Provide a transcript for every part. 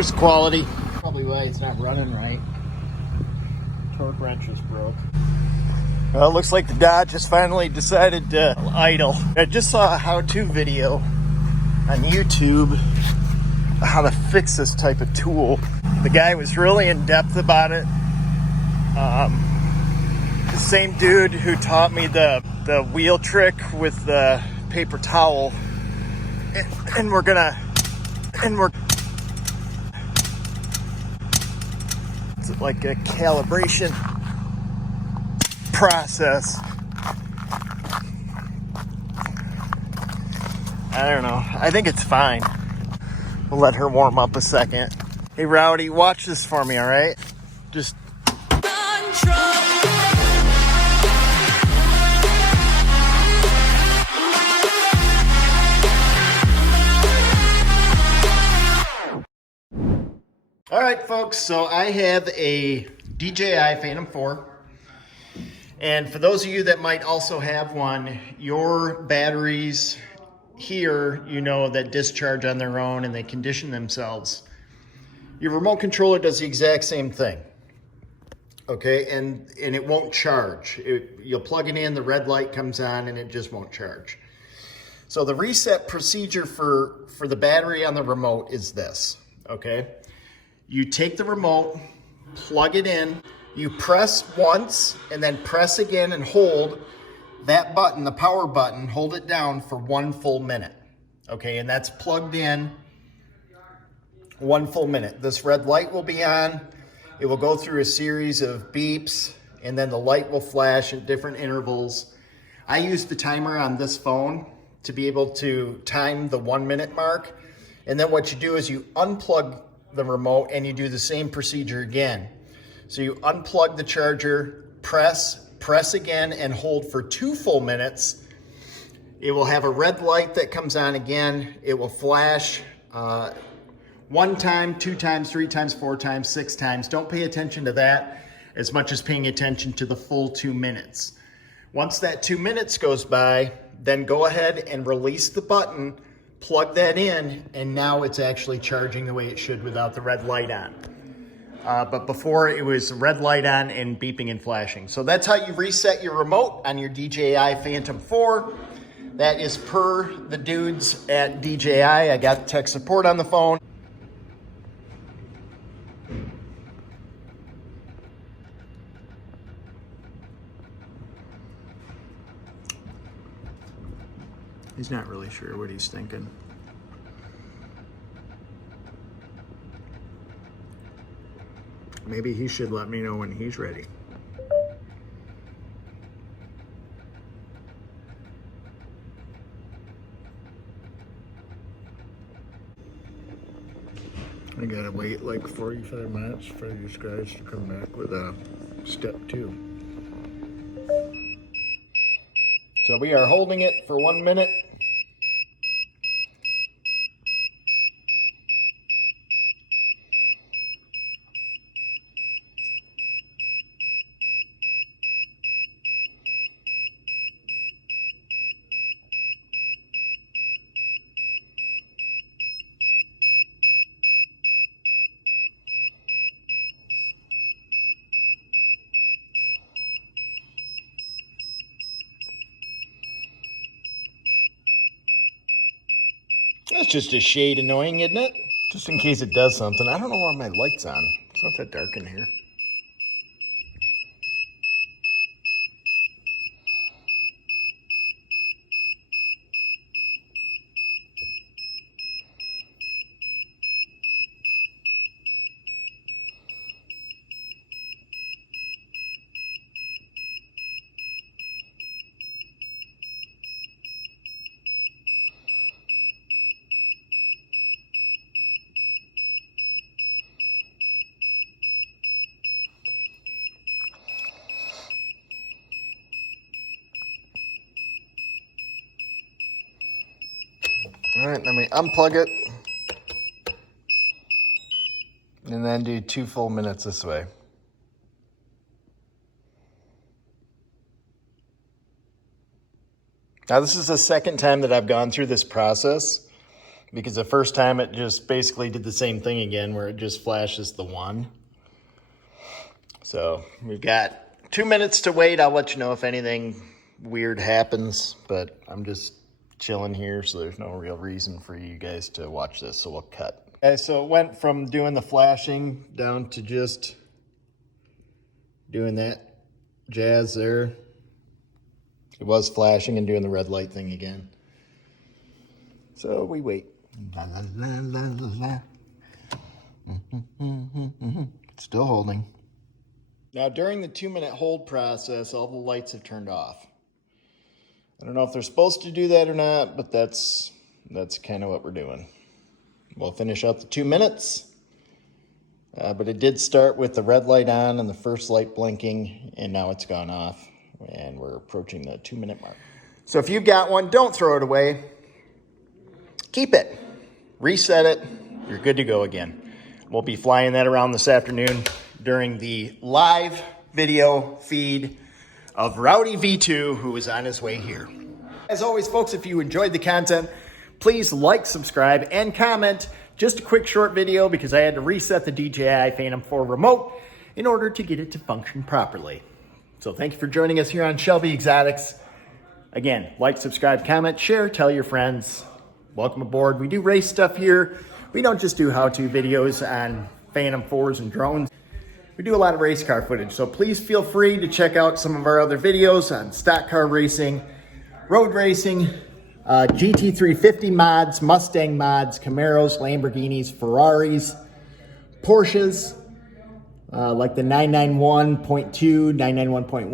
there's quality. Probably why it's not running right. Torque wrench is broke. Well, it looks like the Dodge has finally decided to idle. I just saw a how-to video on YouTube how to fix this type of tool. The guy was really in depth about it. The same dude who taught me the wheel trick with the paper towel, and we're it's like a calibration process. I don't know. I think it's fine. We'll let her warm up a second. Hey, Rowdy, watch this for me, all right? Just all right, folks, so I have a DJI Phantom 4. And for those of you that might also have one, your batteries here, you know, that discharge on their own and they condition themselves. Your remote controller does the exact same thing, okay? And it won't charge. You'll plug it in, the red light comes on, and it just won't charge. So the reset procedure for the battery on the remote is this, okay? You take the remote, plug it in, you press once, and then press again and hold that button, the power button, hold it down for 1 full minute. Okay, and that's plugged in 1 full minute. This red light will be on. It will go through a series of beeps, and then the light will flash at different intervals. I use the timer on this phone to be able to time the 1 minute mark. And then what you do is you unplug the remote and you do the same procedure again. So you unplug the charger, press again, and hold for 2 full minutes. It will have a red light that comes on again. It will flash 1 time, 2 times, 3 times, 4 times, 6 times. Don't pay attention to that as much as paying attention to the full 2 minutes. Once that 2 minutes goes by, then go ahead and release the button, plug that in, and now it's actually charging the way it should without the red light on. But before it was red light on and beeping and flashing. So that's how you reset your remote on your DJI Phantom 4. That is per the dudes at DJI. I got tech support on the phone. He's not really sure what he's thinking. Maybe he should let me know when he's ready. I gotta wait like 45 minutes for these guys to come back with a step 2. So we are holding it for 1 minute. That's just a shade annoying, isn't it? Just in case it does something. I don't know why my light's on. It's not that dark in here. All right, let me unplug it and then do 2 full minutes this way. Now, this is the second time that I've gone through this process. because the first time it just basically did the same thing again where it just flashes the 1. So we've got 2 minutes to wait. I'll let you know if anything weird happens, but I'm just chilling here, so there's no real reason for you guys to watch this, so we'll cut. Okay, so it went from doing the flashing down to just doing that jazz there. It was flashing and doing the red light thing again. So we wait. La, la, la, la, la. Still holding. Now during the 2-minute hold process, all the lights have turned off. I don't know if they're supposed to do that or not, but that's kind of what we're doing. We'll finish out the 2 minutes, but it did start with the red light on and the first light blinking, and now it's gone off, and we're approaching the 2-minute mark. So if you've got one, don't throw it away. Keep it. Reset it. You're good to go again. We'll be flying that around this afternoon during the live video feed of Rowdy V2, who is on his way here. As always, folks, if you enjoyed the content, please like, subscribe, and comment. Just a quick short video because I had to reset the DJI Phantom 4 remote in order to get it to function properly. So thank you for joining us here on Shelby Exotics. Again, like, subscribe, comment, share, tell your friends. Welcome aboard. We do race stuff here. We don't just do how-to videos on Phantom 4s and drones. We do a lot of race car footage, so please feel free to check out some of our other videos on stock car racing, road racing, GT350 mods, Mustang mods, Camaros, Lamborghinis, Ferraris, Porsches, like the 991.2, 991.1,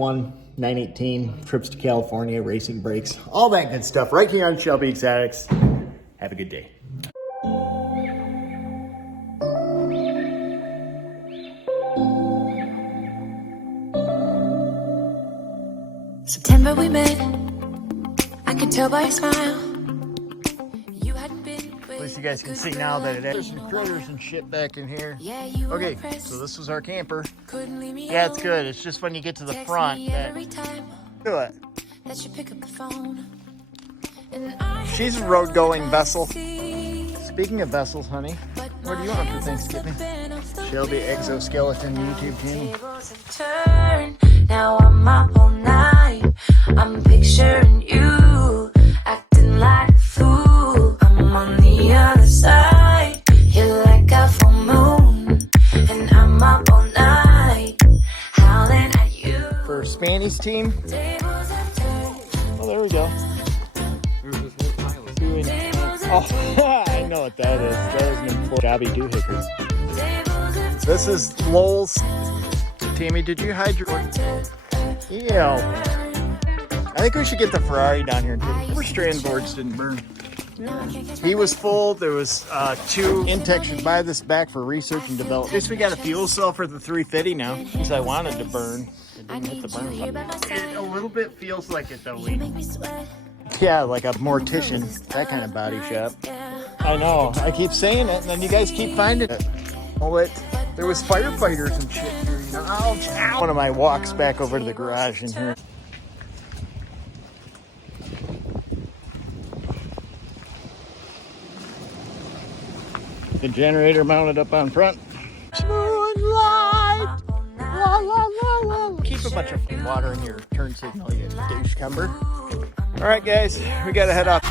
918, trips to California, racing brakes, all that good stuff right here on Shelby Exotics. Have a good day. September we met, I can tell by your smile. You hadn't been. At least you guys can see now that there's some critters and shit back in here. Okay, so this was our camper. Yeah, it's good. It's just when you get to the front that do it. She's a road-going vessel. Speaking of vessels, honey, what do you want for Thanksgiving? Shelby Exoskeleton YouTube channel. Now I'm up all night. I'm picturing you acting like a fool. I'm on the other side. You're like a full moon, and I'm up all night howling at you. For Spanny's team. Oh, there we go. Oh, I know what that is. That is an Jobby Doohickey. This is Lowell's. Tammy, did you hide your... Yeah. I think we should get the Ferrari down here. Our strand boards didn't burn. Yeah. He was full. There was 2 Intech should buy this back for research and development. At least we got a fuel cell for the 350 now, because I wanted to burn. It didn't hit the burn button. It a little bit feels like it though. Yeah, like a mortician, that kind of body shop. I know. I keep saying it, and then you guys keep finding it. Oh, there was firefighters and shit here, you know. Ouch, ow. One of my walks back over to the garage in here. The generator mounted up on front. Moonlight! La, la, la, la. Keep a bunch of water in your turn signal, you douche cumber. All right, guys, we gotta head up.